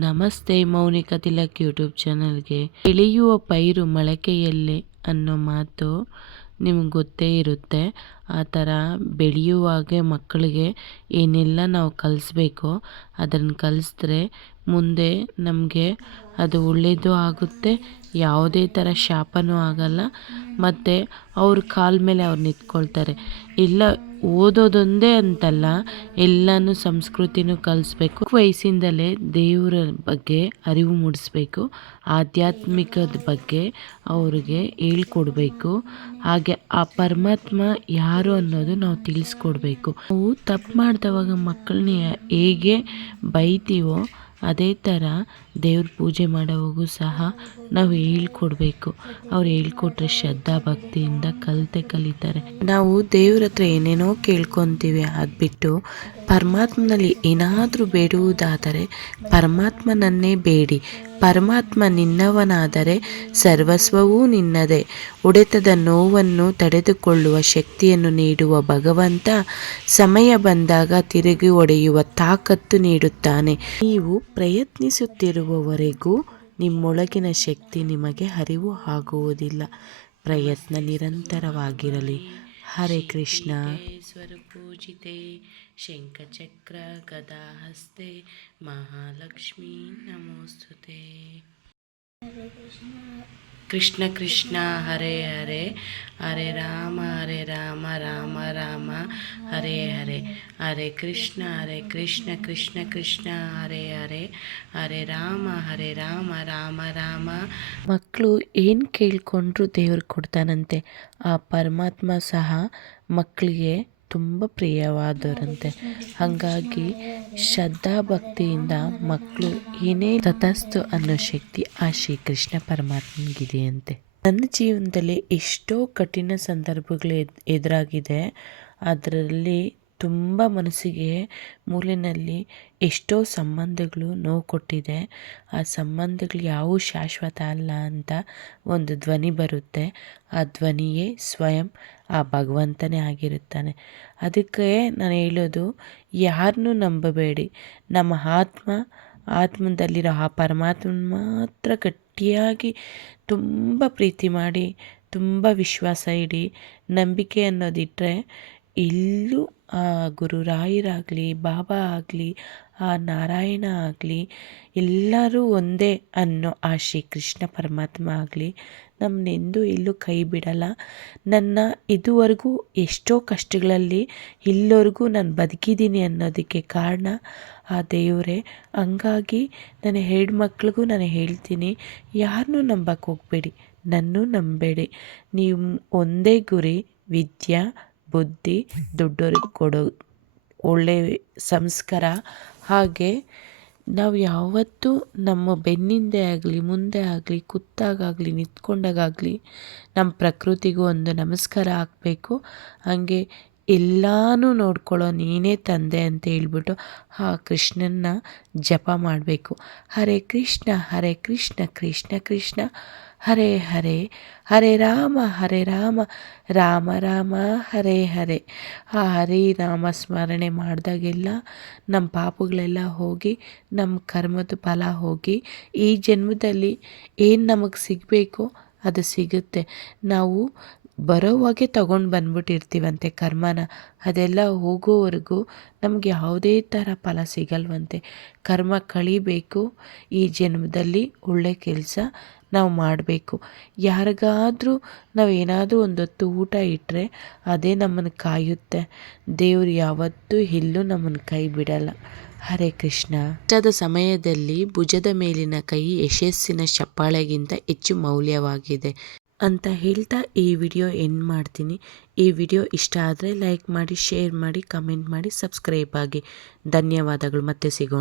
ನಮಸ್ತೆ ಮೌನಿಕ ತಿಲಕ್ ಯೂಟ್ಯೂಬ್ ಚಾನಲ್ಗೆ. ಬೆಳೆಯುವ ಪೈರು ಮೊಳಕೆಯಲ್ಲೇ ಅನ್ನೋ ಮಾತು ನಿಮ್ಗೆ ಗೊತ್ತೇ ಇರುತ್ತೆ. ಆ ಥರ ಬೆಳೆಯುವಾಗೆ ಮಕ್ಕಳಿಗೆ ಏನೆಲ್ಲ ನಾವು ಕಲಿಸ್ಬೇಕು ಅದನ್ನು ಕಲಿಸಿದ್ರೆ ಮುಂದೆ ನಮಗೆ ಅದು ಒಳ್ಳೆಯದು ಆಗುತ್ತೆ, ಯಾವುದೇ ಥರ ಶಾಪನೂ ಆಗಲ್ಲ. ಮತ್ತು ಅವ್ರ ಕಾಲ ಮೇಲೆ ಅವ್ರು ನಿಂತ್ಕೊಳ್ತಾರೆ. ಇಲ್ಲ, ಓದೋದೊಂದೇ ಅಂತಲ್ಲ, ಎಲ್ಲನೂ ಸಂಸ್ಕೃತಿನೂ ಕಲಿಸ್ಬೇಕು. ವಯಸ್ಸಿಂದಲೇ ದೇವರ ಬಗ್ಗೆ ಅರಿವು ಮೂಡಿಸ್ಬೇಕು, ಆಧ್ಯಾತ್ಮಿಕದ ಬಗ್ಗೆ ಅವ್ರಿಗೆ ಹೇಳ್ಕೊಡ್ಬೇಕು. ಹಾಗೆ ಆ ಪರಮಾತ್ಮ ಯಾರು ಅನ್ನೋದು ನಾವು ತಿಳಿಸ್ಕೊಡ್ಬೇಕು. ನಾವು ತಪ್ಪು ಮಾಡಿದವಾಗ ಮಕ್ಕಳನ್ನ ಹೇಗೆ ಬೈತೀವೋ ಅದೇ ಥರ ದೇವ್ರ ಪೂಜೆ ಮಾಡೋವಾಗೂ ಸಹ ನಾವು ಹೇಳ್ಕೊಡ್ಬೇಕು. ಅವ್ರು ಹೇಳ್ಕೊಟ್ರೆ ಶ್ರದ್ಧಾ ಭಕ್ತಿಯಿಂದ ಕಲಿತೆ ಕಲಿತಾರೆ. ನಾವು ದೇವ್ರ ಹತ್ರ ಏನೇನೋ ಕೇಳ್ಕೊತೀವಿ ಅದು ಬಿಟ್ಟು ಪರಮಾತ್ಮನಲ್ಲಿ ಏನಾದರೂ ಬೇಡುವುದಾದರೆ ಪರಮಾತ್ಮನನ್ನೇ ಬೇಡಿ. ಪರಮಾತ್ಮ ನಿನ್ನವನಾದರೆ ಸರ್ವಸ್ವವೂ ನಿನ್ನದೇ. ಒಡೆತದ ನೋವನ್ನು ತಡೆದುಕೊಳ್ಳುವ ಶಕ್ತಿಯನ್ನು ನೀಡುವ ಭಗವಂತ ಸಮಯ ಬಂದಾಗ ತಿರುಗಿ ಒಡೆಯುವ ತಾಕತ್ತು ನೀಡುತ್ತಾನೆ. ನೀವು ಪ್ರಯತ್ನಿಸುತ್ತಿರುವವರೆಗೂ ನಿಮ್ಮೊಳಗಿನ ಶಕ್ತಿ ನಿಮಗೆ ಅರಿವು ಆಗುವುದಿಲ್ಲ. ಪ್ರಯತ್ನ ನಿರಂತರವಾಗಿರಲಿ. हरे कृष्ण। स्वरपूजिते शङ्खचक्र गदाहस्ते महालक्ष्मी नमोस्तुते हरे कृष्ण। ಕೃಷ್ಣ ಕೃಷ್ಣ ಹರೇ ಹರೇ ಹರೇ ರಾಮ ಹರೇ ರಾಮ ರಾಮ ರಾಮ, ಹರೇ ಹರೇ ಹರೇ ಕೃಷ್ಣ ಹರೇ ಕೃಷ್ಣ ಕೃಷ್ಣ ಕೃಷ್ಣ, ಹರೇ ಹರೇ ಹರೇ ರಾಮ ಹರೇ ರಾಮ ರಾಮ ರಾಮ. ಮಕ್ಕಳು ಏನು ಕೇಳ್ಕೊಂಡ್ರು ದೇವ್ರು ಕೊಡ್ತಾನಂತೆ? ಆ ಪರಮಾತ್ಮ ಸಹ ಮಕ್ಕಳಿಗೆ ತುಂಬ ಪ್ರಿಯವಾದವರಂತೆ. ಹಾಗಾಗಿ ಶ್ರದ್ಧಾ ಭಕ್ತಿಯಿಂದ ಮಕ್ಕಳು ಏನೇ ತತಸ್ತು ಅನ್ನೋ ಶಕ್ತಿ ಆ ಶ್ರೀಕೃಷ್ಣ ಪರಮಾತ್ಮನಿಗಿದೆಯಂತೆ. ನನ್ನ ಜೀವನದಲ್ಲಿ ಎಷ್ಟೋ ಕಠಿಣ ಸಂದರ್ಭಗಳು ಎದುರಾಗಿದೆ. ಅದರಲ್ಲಿ ತುಂಬ ಮನಸ್ಸಿಗೆ ಮೂಲೆಯಲ್ಲಿ ಎಷ್ಟೋ ಸಂಬಂಧಗಳು ನೋವು ಕೊಟ್ಟಿದೆ. ಆ ಸಂಬಂಧಗಳು ಯಾವೂ ಶಾಶ್ವತ ಅಲ್ಲ ಅಂತ ಒಂದು ಧ್ವನಿ ಬರುತ್ತೆ. ಆ ಧ್ವನಿಯೇ ಸ್ವಯಂ ಆ ಭಗವಂತನೇ ಆಗಿರುತ್ತಾನೆ. ಅದಕ್ಕೆ ನಾನು ಹೇಳೋದು ಯಾರನ್ನೂ ನಂಬಬೇಡಿ. ನಮ್ಮ ಆತ್ಮ, ಆತ್ಮದಲ್ಲಿರೋ ಆ ಪರಮಾತ್ಮ ಮಾತ್ರ ಗಟ್ಟಿಯಾಗಿ ತುಂಬ ಪ್ರೀತಿ ಮಾಡಿ, ತುಂಬ ವಿಶ್ವಾಸ ಇಡಿ, ನಂಬಿಕೆ ಅನ್ನೋದಿಟ್ಟರೆ ಎಲ್ಲೂ ಆ ಗುರುರಾಯರಾಗಲಿ ಬಾಬಾ ಆಗಲಿ, ಆ ನಾರಾಯಣ ಆಗಲಿ, ಎಲ್ಲರೂ ಒಂದೇ ಅನ್ನೋ ಆ ಶ್ರೀಕೃಷ್ಣ ಪರಮಾತ್ಮ ಆಗಲಿ ನಮ್ಮನ್ನೆಂದೂ ಎಲ್ಲೂ ಕೈ ಬಿಡಲ್ಲ. ನನ್ನ ಇದುವರೆಗೂ ಎಷ್ಟೋ ಕಷ್ಟಗಳಲ್ಲಿ ಇಲ್ಲಿವರೆಗೂ ನಾನು ಬದುಕಿದ್ದೀನಿ ಅನ್ನೋದಕ್ಕೆ ಕಾರಣ ಆ ದೇವರೇ. ಹಂಗಾಗಿ ನನ್ನ ಹೆಣ್ಮಕ್ಳಿಗೂ ನಾನು ಹೇಳ್ತೀನಿ ಯಾರನ್ನೂ ನಂಬಕ್ಕೆ ಹೋಗಬೇಡಿ, ನನ್ನೂ ನಂಬೇಡಿ. ನೀವು ಒಂದೇ ಗುರಿ, ವಿದ್ಯೆ ಬುದ್ಧಿ, ದೊಡ್ಡೋರಿಗೆ ಕೊಡೋ ಒಳ್ಳೆಯ ಸಂಸ್ಕಾರ. ಹಾಗೆ ನಾವು ಯಾವತ್ತೂ ನಮ್ಮ ಬೆನ್ನಿಂದೆ ಆಗಲಿ, ಮುಂದೆ ಆಗಲಿ, ಕುತ್ತಾಗಾಗಲಿ ನಿಂತ್ಕೊಂಡಾಗಲಿ ನಮ್ಮ ಪ್ರಕೃತಿಗೂ ಒಂದು ನಮಸ್ಕಾರ ಹಾಕಬೇಕು ಹಾಗೆ ಎಲ್ಲನೂ ನೋಡ್ಕೊಳ್ಳೋ ನೀನೇ ತಂದೆ ಅಂತ ಹೇಳ್ಬಿಟ್ಟು ಆ ಕೃಷ್ಣನ್ನ ಜಪ ಮಾಡಬೇಕು. ಹರೇ ಕೃಷ್ಣ ಹರೇ ಕೃಷ್ಣ ಕೃಷ್ಣ ಕೃಷ್ಣ. ಹರೇ ಹರೇ ಹರೇ ರಾಮ ಹರೇ ರಾಮ ರಾಮ ರಾಮ, ಹರೇ ಹರೇ. ಆ ಹರಿ ರಾಮ ಸ್ಮರಣೆ ಮಾಡಿದಾಗೆಲ್ಲ ನಮ್ಮ ಪಾಪಗಳೆಲ್ಲ ಹೋಗಿ ನಮ್ಮ ಕರ್ಮದ ಫಲ ಹೋಗಿ, ಈ ಜನ್ಮದಲ್ಲಿ ಏನು ನಮಗೆ ಸಿಗಬೇಕೋ ಅದು ಸಿಗುತ್ತೆ. ನಾವು ಬರೋವಾಗೆ ತಗೊಂಡು ಬಂದ್ಬಿಟ್ಟಿರ್ತೀವಂತೆ ಕರ್ಮನ. ಅದೆಲ್ಲ ಹೋಗೋವರೆಗೂ ನಮಗೆ ಯಾವುದೇ ಥರ ಫಲ ಸಿಗಲ್ವಂತೆ. ಕರ್ಮ ಕಳಿಬೇಕು, ಈ ಜನ್ಮದಲ್ಲಿ ಒಳ್ಳೆ ಕೆಲಸ ನಾವು ಮಾಡಬೇಕು. ಯಾರಿಗಾದರೂ ನಾವು ಏನಾದರೂ ಒಂದೊತ್ತು ಊಟ ಇಟ್ಟರೆ ಅದೇ ನಮ್ಮನ್ನು ಕಾಯುತ್ತೆ. ದೇವ್ರು ಯಾವತ್ತೂ ಎಲ್ಲೂ ನಮ್ಮನ್ನು ಕೈ ಬಿಡಲ್ಲ. ಹರೇ ಕೃಷ್ಣ. ಕಷ್ಟದ ಸಮಯದಲ್ಲಿ ಭುಜದ ಮೇಲಿನ ಕೈ ಯಶಸ್ಸಿನ ಚಪ್ಪಾಳೆಗಿಂತ ಹೆಚ್ಚು ಮೌಲ್ಯವಾಗಿದೆ. ಅಂತ ಹೇಳ್ತಾ ಈ ವಿಡಿಯೋ ಎಂಡ್ ಮಾಡ್ತೀನಿ. ಈ ವಿಡಿಯೋ ಇಷ್ಟ ಆದರೆ ಲೈಕ್ ಮಾಡಿ, ಶೇರ್ ಮಾಡಿ, ಕಮೆಂಟ್ ಮಾಡಿ, ಸಬ್ಸ್ಕ್ರೈಬ್ ಆಗಿ. ಧನ್ಯವಾದಗಳು. ಮತ್ತೆ ಸಿಗೋಣ.